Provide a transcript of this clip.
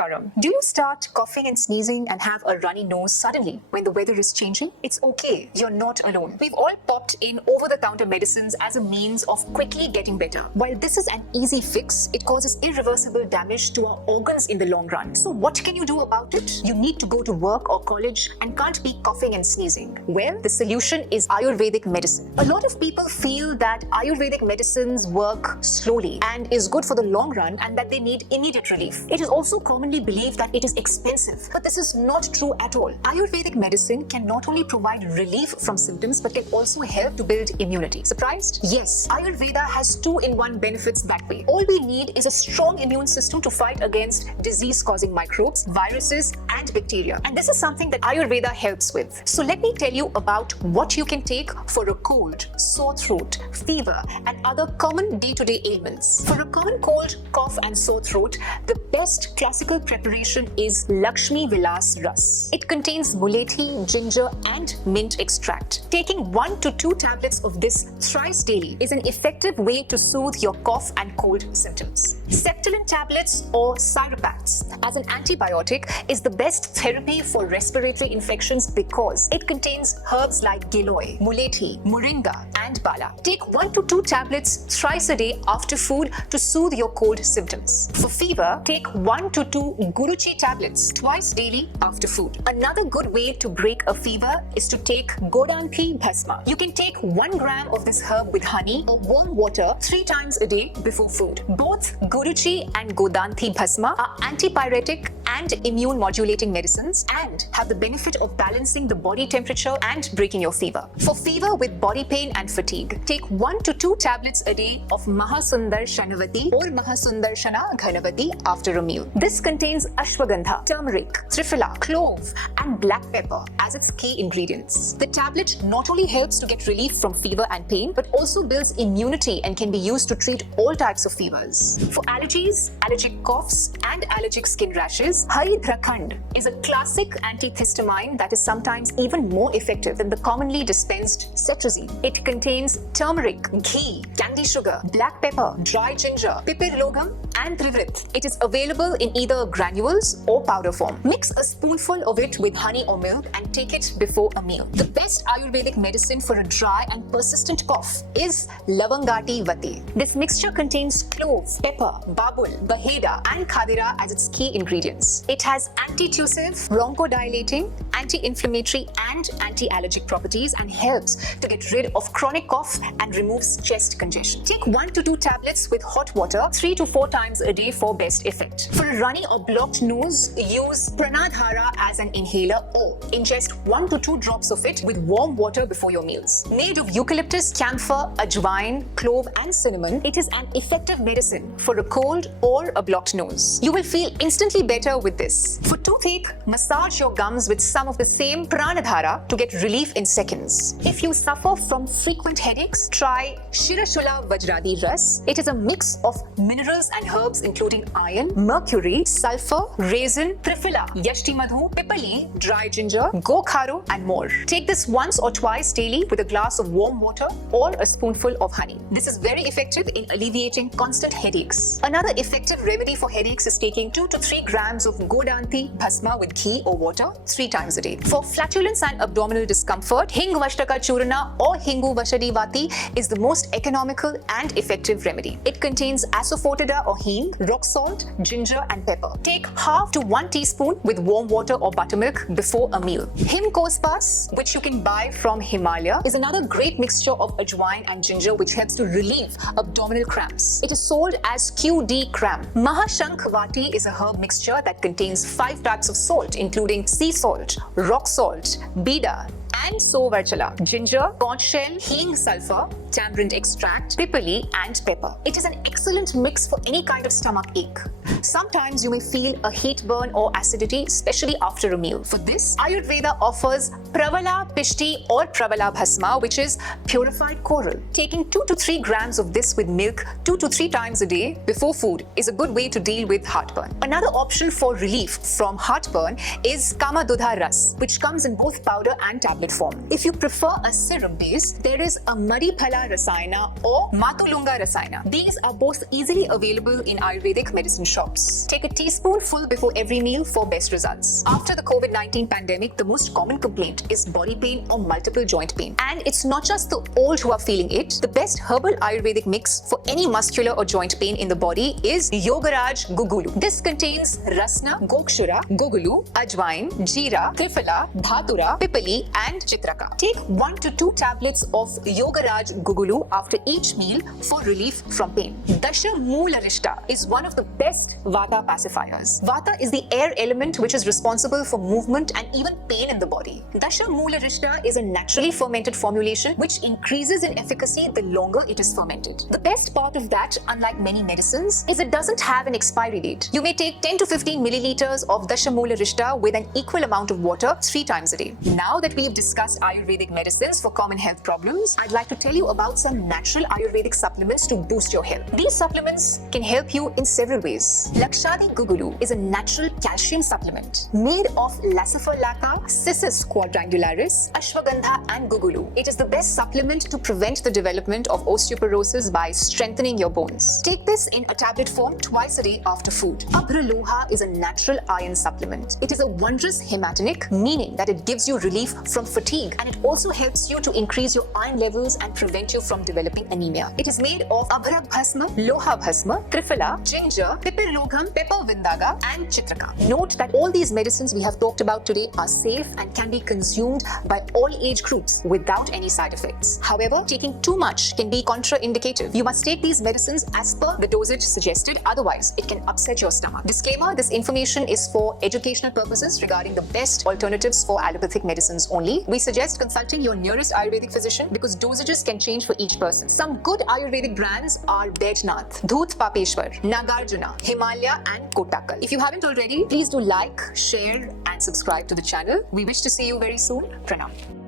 Namaskaram. Do you start coughing and sneezing and have a runny nose suddenly when the weather is changing? It's okay, you're not alone. We've all popped in over-the-counter medicines as a means of quickly getting better. While this is an easy fix, it causes irreversible damage to our organs in the long run. So what can you do about it? You need to go to work or college and can't be coughing and sneezing. Well, the solution is Ayurvedic medicine. A lot of people feel that Ayurvedic medicines work slowly and is good for the long run and that they need immediate relief. It is also commonly believed that it is expensive, but this is not true at all. Ayurvedic medicine can not only provide relief from symptoms, but can also help to build immunity. Surprised? Yes, Ayurveda has two-in-one benefits that way. All we need is a strong immune system to fight against disease-causing microbes, viruses, and bacteria. And this is something that Ayurveda helps with. So let me tell you about what you can take for a cold, sore throat, fever, and other common day-to-day ailments. For a common cold, cough, and sore throat, the best classical preparation is Lakshmi Vilas Ras. It contains mulethi, ginger, and mint extract. Taking 1 to 2 tablets of this thrice daily is an effective way to soothe your cough and cold symptoms. Septylin tablets or Cyropax as an antibiotic is the best therapy for respiratory infections because it contains herbs like giloy, mulethi, moringa, and bala. Take 1 to 2 tablets thrice a day after food to soothe your cold symptoms. For fever, take 1 to 2 Guruchi tablets twice daily after food. Another good way to break a fever is to take Godanthi Bhasma. You can take 1 gram of this herb with honey or warm water 3 times a day before food. Both Guruchi and Godanthi Bhasma are antipyretic and immune modulating medicines and have the benefit of balancing the body temperature and breaking your fever. For fever with body pain and fatigue, take 1 to 2 tablets a day of Mahasundar Shanavati or Mahasundarshana Ghanavati after a meal. This contains ashwagandha, turmeric, triphala, clove, and black pepper as its key ingredients. The tablet not only helps to get relief from fever and pain, but also builds immunity and can be used to treat all types of fevers. For allergies, allergic coughs, and allergic skin rashes, Haridrakhand is a classic antihistamine that is sometimes even more effective than the commonly dispensed cetirizine. It contains turmeric, ghee, candy sugar, black pepper, dry ginger, pipirlogam, and trivrit. It is available in either granules or powder form. Mix a spoonful of it with honey or milk and take it before a meal. The best Ayurvedic medicine for a dry and persistent cough is Lavangati Vati. This mixture contains clove, pepper, babul, baheda, and khadira as its key ingredients. It has antitussive, bronchodilating, anti-inflammatory, and anti-allergic properties and helps to get rid of chronic cough and removes chest congestion. Take 1 to 2 tablets with hot water 3 to 4 times a day for best effect. For a runny or blocked nose, use Pranadhara as an inhaler or ingest 1 to 2 drops of it with warm water before your meals. Made of eucalyptus, camphor, ajwain, clove, and cinnamon, it is an effective medicine for a cold or a blocked nose. You will feel instantly better with this. For toothache, massage your gums with some of the same Pranadhara to get relief in seconds. If you suffer from frequent headaches, try Shirashula Vajradi Ras. It is a mix of minerals and herbs including iron, mercury, sulfur, raisin, triphala, yashti madhu, pipali, dry ginger, gokharo, and more. Take this once or twice daily with a glass of warm water or a spoonful of honey. This is very effective in alleviating constant headaches. Another effective remedy for headaches is taking 2 to 3 grams of Godanthi Bhasma with ghee or water 3 times a day. For flatulence and abdominal discomfort, Hing Vashtaka Churana or Hingu Vashadi Vati is the most economical and effective remedy. It contains asafoetida or hing, rock salt, ginger, and pepper. Take half to 1 teaspoon with warm water or buttermilk before a meal. Himkospas, which you can buy from Himalaya, is another great mixture of ajwain and ginger which helps to relieve abdominal cramps. It is sold as QD Cram. Mahashankhvati is a herb mixture that contains 5 types of salt including sea salt, rock salt, bida, and sovarchala, ginger, conch shell, hing sulfur, tamarind extract, pipali, and pepper. It is an excellent mix for any kind of stomach ache. Sometimes you may feel a heat burn or acidity, especially after a meal. For this, Ayurveda offers Pravala Pishti or Pravala Bhasma, which is purified coral. Taking 2 to 3 grams of this with milk 2 to 3 times a day before food is a good way to deal with heartburn. Another option for relief from heartburn is Kamadudha Ras, which comes in both powder and tablet tablet form. If you prefer a syrup base, there is a Mariphala Rasayana or Matulunga Rasayana. These are both easily available in Ayurvedic medicine shops. Take a teaspoonful before every meal for best results. After the COVID-19 pandemic, the most common complaint is body pain or multiple joint pain. And it's not just the old who are feeling it. The best herbal Ayurvedic mix for any muscular or joint pain in the body is Yogaraj Gugulu. This contains Rasna, Gokshura, Gugulu, Ajwain, Jeera, Triphala, Dhatura, Pipali and Chitraka. Take 1 to 2 tablets of Yogaraj Gugulu after each meal for relief from pain. Dasha Moolarishta is one of the best Vata pacifiers. Vata is the air element which is responsible for movement and even pain in the body. Dasha Moolarishta is a naturally fermented formulation which increases in efficacy the longer it is fermented. The best part of that, unlike many medicines, is it doesn't have an expiry date. You may take 10 to 15 milliliters of Dasha Moolarishta with an equal amount of water 3 times a day. Now that we've discussed Ayurvedic medicines for common health problems, I'd like to tell you about some natural Ayurvedic supplements to boost your health. These supplements can help you in several ways. Lakshadi Gugulu is a natural calcium supplement made of Laccifer-Lacca, Cissus quadrangularis, Ashwagandha and Gugulu. It is the best supplement to prevent the development of osteoporosis by strengthening your bones. Take this in a tablet form twice a day after food. Abraloha is a natural iron supplement. It is a wondrous hematinic, meaning that it gives you relief from fatigue and it also helps you to increase your iron levels and prevent you from developing anemia. It is made of Abhra Bhasma, Loha Bhasma, Triphala, Ginger, Pipirlogham, Pepper Vindaga and Chitraka. Note that all these medicines we have talked about today are safe and can be consumed by all age groups without any side effects. However, taking too much can be contraindicative. You must take these medicines as per the dosage suggested, otherwise it can upset your stomach. Disclaimer, this information is for educational purposes regarding the best alternatives for allopathic medicines only. We suggest consulting your nearest Ayurvedic physician because dosages can change for each person. Some good Ayurvedic brands are Baidnath, Dhoot Papeshwar, Nagarjuna, Himalaya and Kotakal. If you haven't already, please do like, share and subscribe to the channel. We wish to see you very soon. Pranam.